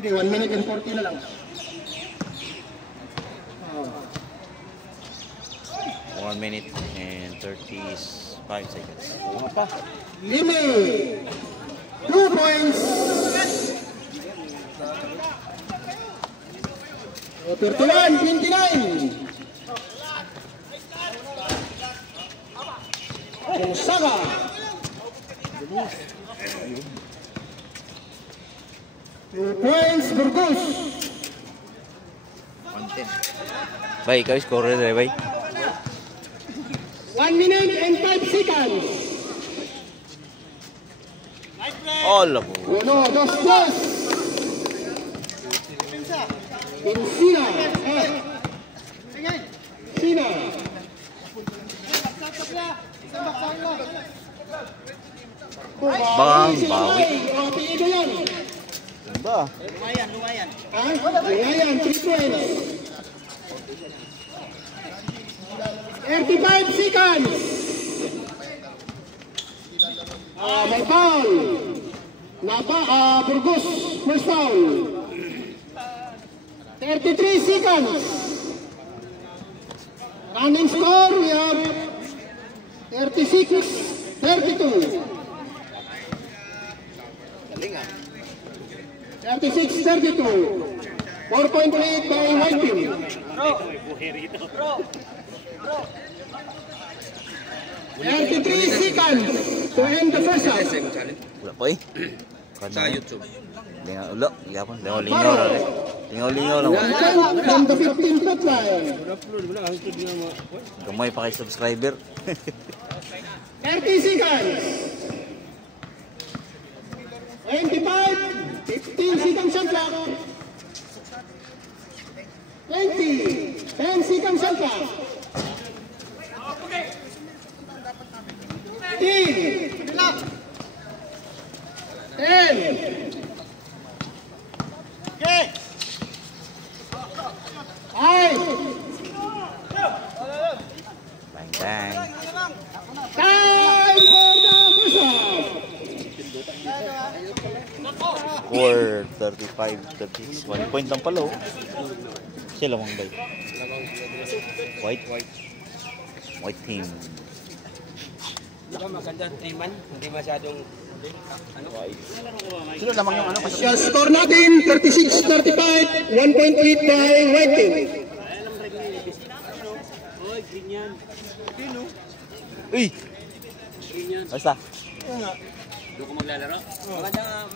Sige, 1 minute and 40 na lang. 1 minute and 35 seconds. Limit. 2 points. 31-29. Gonzaga. Two points, Burgos. Bay, ikaw score na bay. 1 minute and 5 seconds. All ako. 1, 2, 2. Insina. Sina. Bang, bawi. Ba? Lumayan. Ha? Lumayan, 3 points. 35 seconds. May foul. Burgos, first foul. 33 seconds. Running score, we have 36-32. 36-32. 4-point lead by white team. 33 seconds to end the first half. Wala po eh. Sa YouTube. Ulo, yapon. Lingaw-lingaw lang eh. Lingaw-lingaw lang. From the 15th line. Gamay pa kay subscriber. 30 seconds. 25. 15 seconds shot clock. 20. 10 seconds shot clock. 15. 10. Okay. 5. Bang, bang. Time for the first half. 4, 35, 36. 1 point lang pala oh. Siya lamang bay. White team. Maganda 3 man, hindi masyadong Sino lamang yung ano? Score natin 36-35. 1 point lead by white team. Oy, green yan. Sino? Uy! Green yan. Basta. Doon ko maglalaro? Maganda